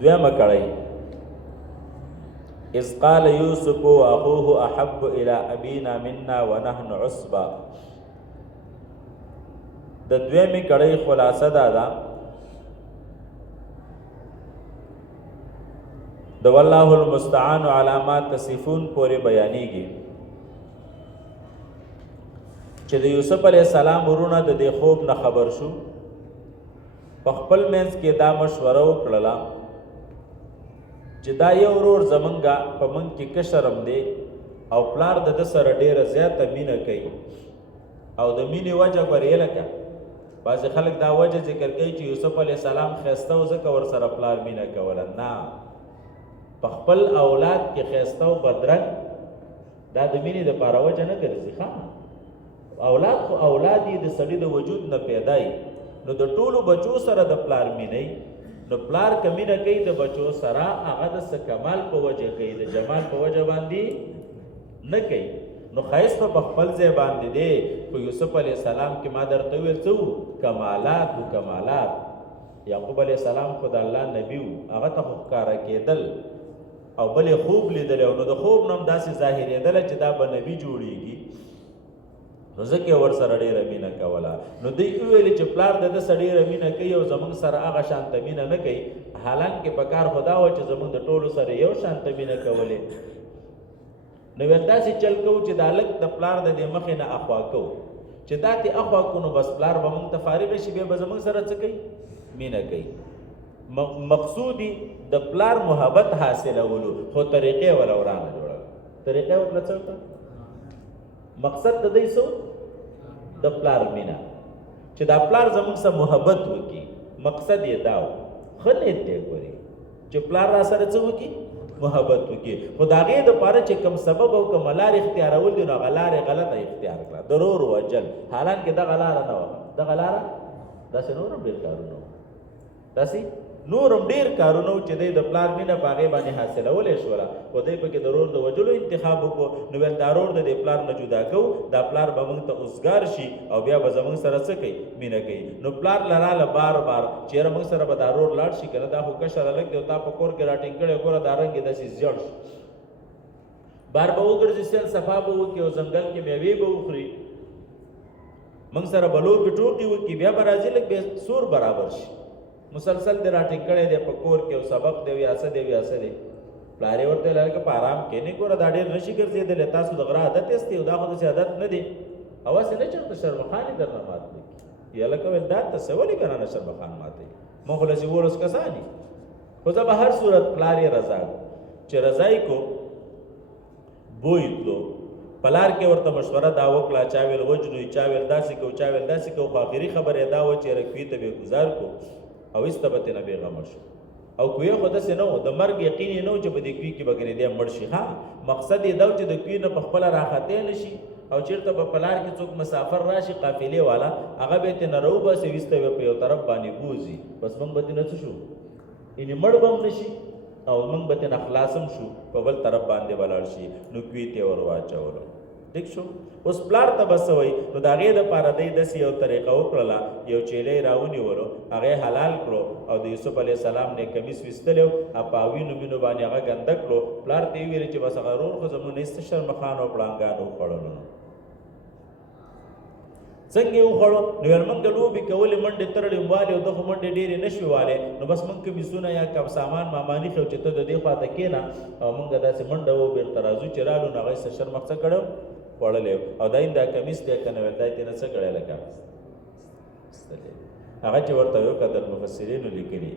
دویمه کړی اذ قال یوسف واخوه احب الى ابینا منا ونحن عصبه. د دویمه کړی خلاصه دا ده د والله المستعان علی ما تصفون پورې بیانېږي چې د یوسف علیه السلام ورونه د دې خوب نه خبر شو، په خپل منځ کې دا مشوره وکړله چې دا یو ورور زمونږه په منځ کې کشرم دی او پلار د ده سره ډېره زیاته مینه کوي او د مینې وجه ورې لکه بعضې خلک دا وجه ذکر کوي چې یوسف علیه السلام ښایسته و ځکه ورسره پلار مینه کوله. نه، په خپل اولاد کې ښایسته او بدرنګ دا د مینې دپاره وجه نه ګرځي. ښه، اولاد خو اولاد یې د سړي د وجود نه پیدا یي، نو د ټولو بچو سره د پلار مینه یي، نو پلار که مینه کوي د بچو سره هغه د څه کمال په وجه کوي، د جمال په وجه باندې نه کوي. نو ښایست په خپل ځای باندې دی، خو یوسف علیه السلام کې ما درته وویل څه وو؟ کمالات و کمالات. یعقوب علیه السلام خو د الله نبي و، هغه ته خو ښکاره کېدل او بل یې خوب لیدلی او نو د خوب نه هم داسې ظاهرېدله چې دا به نبي جوړېږي، نو ځکه یې ورسره ډېره مینه کوله. نو دوی وویلې چې پلار د ده سره ډېره مینه کوي او زموږ سره هغه شانته مینه نه کوي، حالانکې په کار خو دا وه چې زموږ د ټولو سره یو شانته مینه کولې. نو ویل داسې چل کوو چې دا لږ د پلار د دې مخې نه اخوا کوو، چې دا تې اخوا کړو نو بس پلار به موږ ته فارغ شي، بیا به زموږ سره څه کوي؟ مینه کوي. مقصودی د پلار محبت حاصلولو، خو طریقې وله ورانه جوړه، طریقې ورله څه وکړه؟ مقصد د دوی څه د پلار مینه، چې دا پلار زموږ سره محبت وکړي، مقصد یې دا و. ښه نیت دی ګورې چې پلار را سره څه وکړي؟ محبت وکړي، خو د هغې دپاره چې کوم سبب او کومه لارې اختیارول دي نو هغه لارې غلطه اختیار کړه، ضرور وجل، حالانکې دغه لاره نه وه. دغه لاره داسې نور هم ډېر کارونه وو، داسې نور هم ډېر کارونه وو چې دی د پلار مینه په هغې باندې حاصلولی شوله، خو دی پکې د ورور د وجلو انتخاب وکړو. نو ویل دا ورور د دې پلار نه جدا کوو، دا پلار به موږ ته اوزګار شي او بیا به زموږ سره څه کوي؟ مینه کوي. نو پلار لراله بار بار چې یاره موږ سره به دا ورور لاړ شي که نه، دا خو کشره لږ دی او تا په کور کې راټینګ کړی، ګوره دا رنګ یې داسې زیړ شو، بار به وګرځي، سیل صفا به وکړي او ځنګل کې میوې به وخوري، موږ سره به لوبې ټوکې وکړي، بیا به راځي لږ بیا سور برابر شي. مسلسل دی راټینګ کړی دی په کور کې او سبق دی یا څه دی یا څه دی. پلار یې ورته ویل که په ارام کښېنې، ګوره دا ډېر نشي ګرځېدلی، تاسو د غره عادت یاست او دا خو داسې عادت نه دی، هوسې نه چېرته شرمخانې درنه مات دی. یا لکه ویل دا ته څه ولې ګرانه شرمخان ماتوي، ما خو لسې 18 کسان دي. خو زه به هر صورت پلار یې رضا کو، چې رضا یې کو بوی تلو. پلار کې ورته مشوره دا وکړه، چا ویل وجنو، چا ویل داسې کو، چا ویل داسې کو، خو آخري خبره یې دا وه چې رکوي ته به ګزار کو او ایسته به تېنه بېغمه شو. او کوی خو داسې نه و، د مرګ یقین یې نه و چې په دې کوی کې به ګرېدی مړ شي. ها، مقصد یې دا و چې د کوی نه په خپله راختې نه شي او چېرته به په لار کې څوک مسافر راشي قافلې والا، هغه به یې تېنه راوباسي، ویسته به په یو طرف باندې بوځي، بس موږ به تېنه څه شو؟ یعنې مړ به هم نه شي او موږ به تېنه خلاص هم شو، په بل طرف باندې به لاړ شي. نو کوی ته یې ور واچولو. ٹھیک شو؟ اوس پلار ته به څه وایي؟ نو د هغې دپاره دی داسې یو طریقه وکړله، یو چیلی یې راونیولو، هغه یې حلال کړو او د یوسف علیه السلام نه کمیس ویستلی و، په وینو وینو باندې هغه ګنده کړو. پلار ته یې ویلې چې بس هغه رور خو زموږ نه ایسته شرمخان او پړانګان وخوړلو. څنګه یې وخوړو؟ نو ویل موږ لوبې کولې، منډې ترړې والې او ده خو منډې ډېرې نه شوې والې، نو بس موږ کمیسونه یا کم سامان ماماني ښیو چې ته د دې خواته کښېنه او موږ داسې منډه و بېرته راځو چې رالو نو هغه یې څه شرمخ څه کړی خوړلی و. او دا دا کمیس دی که نه ویل دا یې تېنه څه کړی لکه هغه چې ورته ویې کتل مفسرینو لیکلي،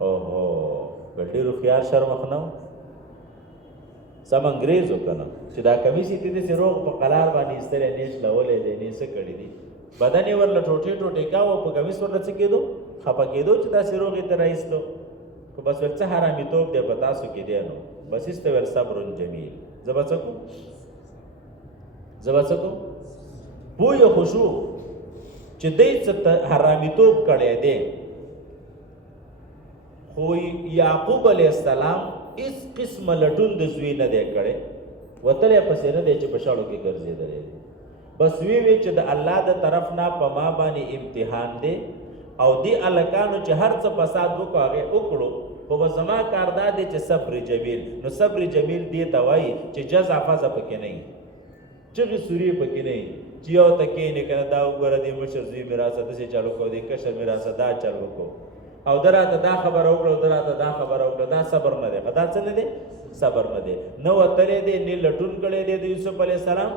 اوهو بل ډېر هوښیار شرمخ نه و، سم انګریز و که نه، چې دا کمیس یې ته داسې روغ په قلار باندې ایستلی، نه یې شلولی دی، نه یې څه کړي دي، بدن یې ورله ټوټې ټوټې کاوه، په کمیس ورله څه کېدو؟ خفه کېدو چې داسې روغ یې ته راایستو. خو بس ویل څه حرامیتوب دی په تاسو کې دی، نو بس ایسته ویل صبر جمیل. زه به څه کوم؟ زه به څه کوم؟ پویه خو شو چې دی څه حرامیتوب کړی دی، خو یعقوب علیه السلام هېڅ قسمه لټون د زوی نه دی کړی، وتلی پسې نه دی چې په شاړو کې ګرځېدلی دی. بس وی چې د الله د طرف نه په ما باندې امتحان دی او دی هلکانو چې هر څه فساد وکړو هغې وکړو، خو زما کار دا دی چې صبر جمیل. نو صبر جمیل دې ته وایي چې جزع فزع پکې نه وي، چغې سورې پکې نه وي، چې یو ته کښېنې که نه دا وګوره دې مشر زوی مې راسه داسې چل وکړو، دې کشر مې راسه دا چل وکړو، او ده راته دا خبره وکړه او ده راته دا خبره وکړه. دا صبر نه دی. دا څه نه دی؟ صبر نه دی. نه وتلی دی، نه لټون کړی دی د یوسف علیه السلام،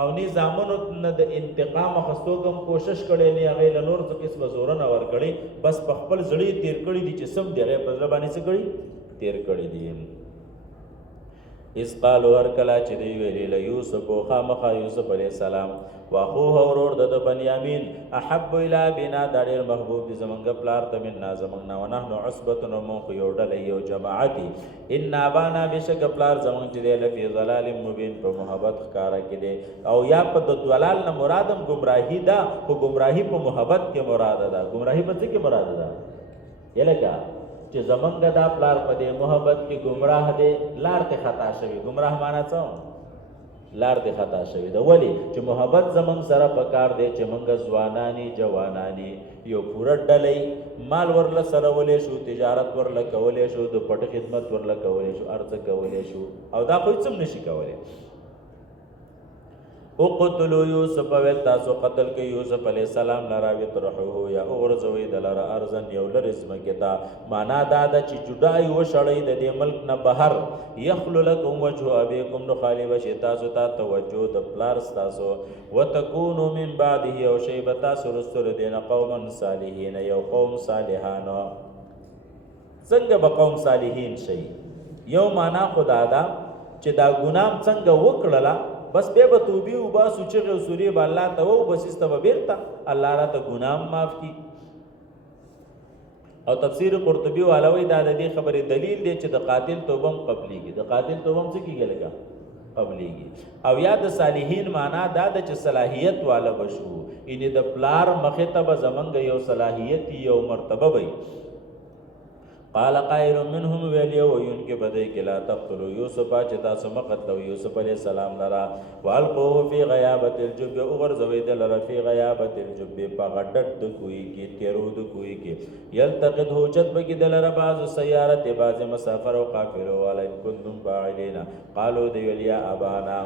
او نه زامنو نه د انتقام اخیستو کوم کوشش کړی، نه هغې له نور څه قسمه زورنه ورکړې، بس په خپل زړه تېر کړي دي چې سم دی هغې په زړه باندې څه کړي؟ تېر کړي دي. اس قالو هر کله چې دوی ویلې له یوسف او خامخا یوسف علیه السلام واخوه ورور د بنیامین احب الی ابینا دا ډېر محبوب دي زمونږ پلار ته منا زمونږ نه، ونحن عصبة مونږ خو یو ډله یو جماعت دي. ان ابانا بشک پلار زمونږ چې دی لفی ضلال مبین په محبت ښکاره کې دی، او یا په د ضلال نه مرادم گمراهي ده، خو گمراهي په محبت کې مراده ده. گمراهي په څه کې مراده ده؟ یلکه چې زمونږ دا پلار په دې محبت کې گمراه دی، لار ته خطا شوي. گمراه معنا څه؟ لار ته خطا شوي ده. ولې؟ چې محبت زمونږ سره په کار دی چې مونږ ځوانانی جوانانی یو پوره ډلې مال ورله سره ولی شو، تجارت ورله کولی شو، د پټ خدمت ورله کولی شو، هر څه کولی شو، او دا خو هېڅ هم نشي کولی. اقتلوا یوسف ویل تاسو قتل کوي یوسف علیه السلام لرا وطرحوه یا اغرزوی د لره ارزن یو لرې ځمکې ته. معنا دا ده چې جدای وشړئ د دې ملک نه بهر. یخلو لکم وجه ابیکم نو خالی بشي تاسو ته توجه د پلار ستاسو. وتکونو من بعده او شی به تاسو رستو د دې نه قوما صالحین یو قوم صالحانو. څنګه به قوم صالحین شي؟ یو معنا خدا ده چې دا ګناه څنګه وکړله بس بیا به توبې وباسو، چغې او سورې به الله ته وو، بس ایسته به بېرته الله راته ګناه معاف کړي. او تفسیر قرطبي والا وایي دا د دې خبرې دلیل دی چې د قاتل توبه هم قبلېږي. د قاتل توبه هم څه کېږي؟ لکه قبلېږي. او یا د صالحین معنا دا ده چې صلاحیت والا به شو، یعنې د پلار مخې ته به زمونږ یو صلاحیت یو مرتبه به وي. قال قائل منهم ویلی وینکې بدی کې لا تقتلوا یوسف چې تاسو مه قتلوئ یوسف علیه السلام لرا. والقوه فی غیابة الجب وغورځوئ د لره فی غیابة الجب په هغه ډډ د کوهي کې، تیرو د کوهي کې. یلتقطه چت به کې د لره بعض سیارت بعض مسافر او قافلو والا ان کنتم فاعلین. قالو دی ویل یا ابانا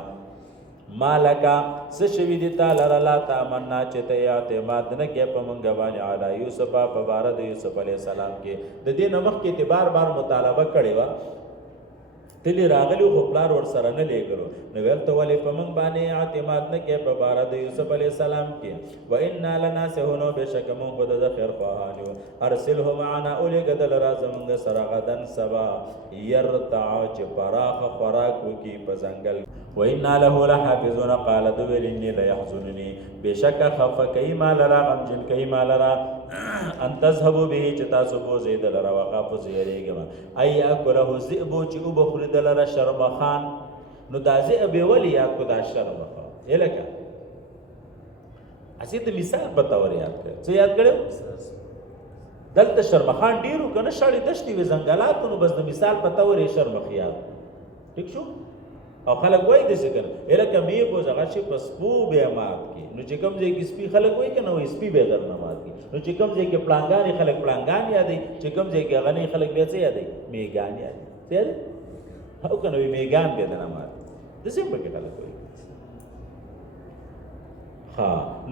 مالکا څه شوي دي تا لره لا تامنا چې ته اعتماد نه کې په موږ باندې علی یوسف په باره د یوسف علیه السلام کې. د دې نه مخکې ته بار بار مطالبه کړې وه، تلې راغلي خو پلار ورسره نه لیږلو. نو ویل ته ولې په موږ باندې اعتماد نه کې په باره د یوسف علیه السلام کې؟ و انا لناسحون بشک موږ خو د خیر خواهان یو. ارسله معنا اولېږه د لره زموږ سره غدن سبا یرتع چې پراخه خوراک وکړي په ځنګل. و انا له لحافظون. قال دو ویل انی لیحزنني بشک خفه کوي ما لره، غمجن کوي ما لره ان تذهبوا به چې تاسو بوځئ د لره. وخافو زه یېرېږم ای یاکله ذئب چې وبخوري د لره شرمخان. نو دا ذئب یې ولې یاد کړو؟ دا شرمخان هلکه هسې د مثال په طور یاد کړ. څه یاد کړی؟ دلته شرمخان ډېرو که نه شاړې دشتې وې ځنګلاتو، نو بس د مثال په طور یې شرمخ یاد. ټیک شو؟ او خلک وایي داسې که نه هلکه مې بوز هغه شي په سپو بیا مات کړي. نو چې کوم ځای کې سپي خلک وایي که نه وایي سپي بیا در نه مات کړي. نو چې کوم ځای کې پړانګانې خلک پړانګان یادوي، چې کوم ځای کې غنۍ خلک بیا څه یادوي؟ میږان یادوي. څه یادوي؟ او که نه وایي میږان بیا در نه مات کړي. داسې هم پکې خلک وایي.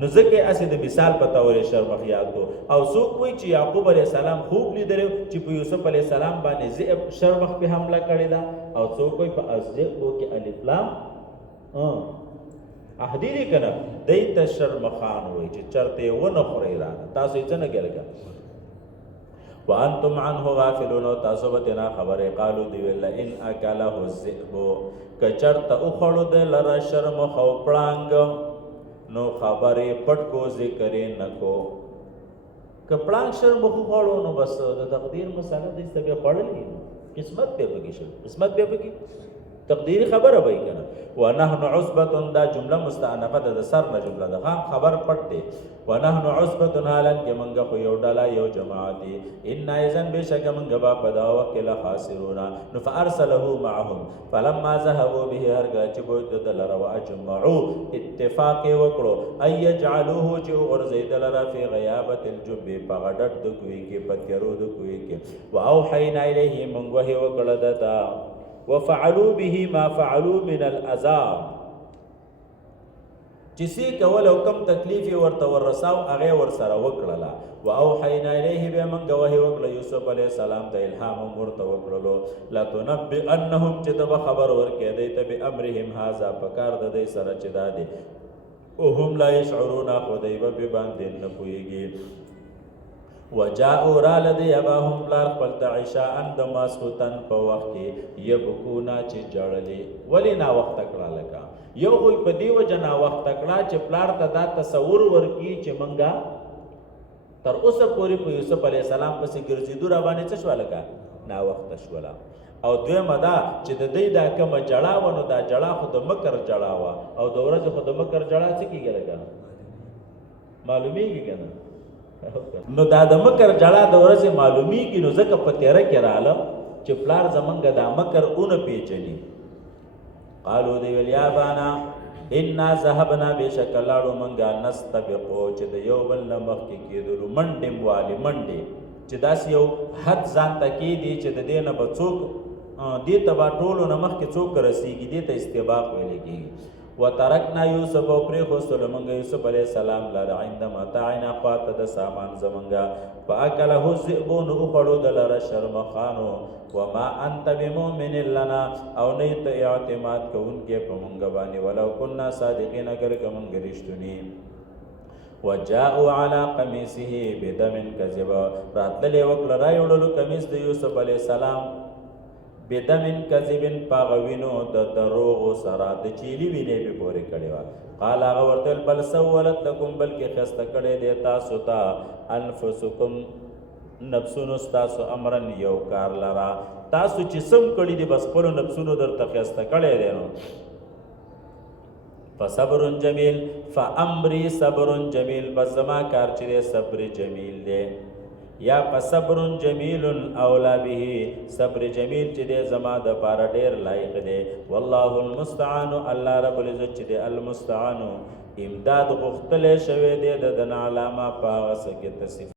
نو ځکه هسې د مثال په طور یې شرمخ یاد کړو. او څوک وایي چې یعقوب علیه السلام خوب لیدلی چې په یوسف علیه السلام باندې ذئب شرمخ پې حمله کړې ده، او څوک وایي په الذئبو کې الف لام احدي دی که نه دی ته شرمخان وایي چې چرته یې ونه خورئ رانه. تاسو یې څه نه کې لکه وانتم عنه غافلون. تاسو به ترې نه خبرې. قالو دی ویل ان اکله الذئب که چرته وخوړو د لره شرمخ او پړانګ نو خبرې پټ کو ذکر یې نه کو. که پړانګ شرمخ وخوړو نو بس د تقدیر مسله دې ته بیا خوړلی، قسمت بیا پکې شو، قسمت بیا پکې تقدیری خبره وای کنه ونحن عصبه دا جمله مستأنفه ده سر نه جمله ده خبر پټ دی ونحن عصبه حالن کې منګه خو یو ډله یو جماعت ان اذن بشک منګه با په دا وخت له خاسرونا نو فارسله معهم فلما ذهبوا به هرګه چې بو د لره واجمعوا اتفاق وکړو اي يجعلوه چې ورزيد لره فی غیابه الجب په غډټ د کوي کې پتیرو د کوي کې واوحینا الیه منګه وکړه دتا وفعلوا به ما فعلوا من العذاب چسی کول او کم تکلیف ورته ورساو هغه ور سره وکړه واوحینا الیه به من غوه وکړه یوسف علی السلام ته الهام ورته وکړلو لا تنبئنهم چې د خبر ورکې دی ته به امرهم هاذا پکار د دې سره چې دادي او هم لا يشعرون خدای به باندې نه پويږي وجاءوا را لدی اباهم بلار خپل عشاء اند ماسختن په وخت کې یبکونا چې جړلې ولی نا وخت کړه لکه یو خو په دی وجنا وخت کړه چې بلار ته دا تصور ورکی چې منګه تر اوسه پوری په یوسف علی السلام پسې ګرځېدو را باندې څه شو لکه نا وخت شولا او دویمه دا چې د دې دا کوم جړا ونه دا جړا خو د مکر جړا وا او د ورځ خو د مکر جړا څه کیږي لکه معلومیږي کنه نو دا د مکر جړه د ورځې معلومیږي نو ځکه په تیره کې رااله چې پلار زمونږ دا مکر اون پیچلی قالو دی ویل یا بانا انا ذهبنا بشک لاړو منګه نستبقو چې د یو بل نه مخکې کېدلو منډې والی منډې چې داسې یو حد ځان ته کېدي چې د دې نه به څوک دې ته به ټولو نه مخکې څوک رسېږي دې ته استباق ویلی کېږي وترکنا یوسف او پری خوستل منگا یوسف علیہ السلام لر عند متاعنا خواته د سامان زمنگا فاکله الذئبون اخړو دلر شرمخانو وما انت بمؤمن لنا او نیت اعتماد کوونکې په منګا باندې ولو كنا صادقین اگر کوم رښتونی وجاءوا على قميصه بدم كذب راتل وکړه رايوړلو قمیص د یوسف علیہ السلام بدمن کذبن پاغوینو د دروغ سره د چيلي وینې به پورې کړي وا قال هغه ورته بل سولت لكم بلکې خسته کړي دي تاسو ته انفسکم نفسونو تاسو امرن یو کار لرا تاسو چې سم کړي دي بس خپل نفسونو درته خسته کړي دي نو فصبر جمیل فامری صبر جمیل بس زما کار چې صبر جمیل دی یا فصبر جمیل اولا به صبر جمیل چې دې زما د پاره ډېر لایق دی والله المستعان الله رب العزت چې دې المستعان امداد غختل شوی دی د علامه پاغه سکه تصف